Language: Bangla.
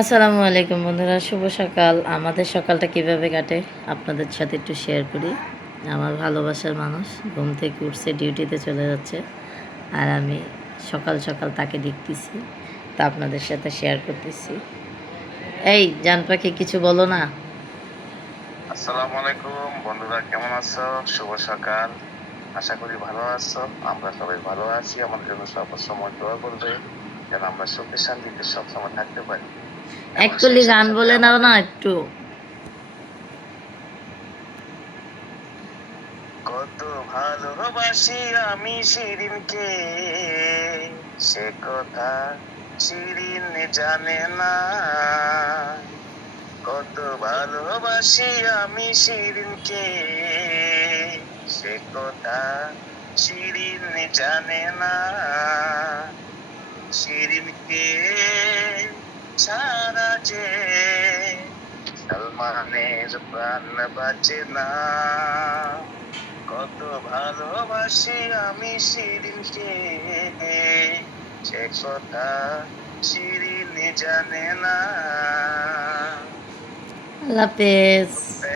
আসসালামু আলাইকুম বন্ধুরা, শুভ সকাল। আমাদের সকালটা কিভাবে কাটে আপনাদের সাথে একটু শেয়ার করি। আমার ভালোবাসার মানুষ ঘুম থেকে উঠছে, ডিউটিতে চলে যাচ্ছে। আর আমি সকাল সকাল তাকে দেখতেছি, তা আপনাদের সাথে শেয়ার করতেছি। এই জান পাখি, কিছু বলো না। আসসালামু আলাইকুম বন্ধুরা, কেমন আছো? শুভ সকাল। আশা করি ভালো আছো। আমরা সবাই ভালো আছি। আমাদের জন্য সবসময় দোয়া করবে যেন আমরা সুখে শান্তিতে সবসময় থাকতে পারি। এবং সেই একচুয়ালি সাথে গান সাথে বলে নাও আমাদের না একটু। কত ভালোবাসি আমি শিরিনকে, সে কথা শিরিন জানে না। কত ভালোবাসি আমি শিরিনকে, সে কথা শিরিন জানে না। শিরিনকে ছাড়া যে সালমানের প্রাণ বাঁচে না। কত ভালোবাসি আমি শিরিনকে, সে কথা শিরিন জানে না। আল্লাহ হাফেজ।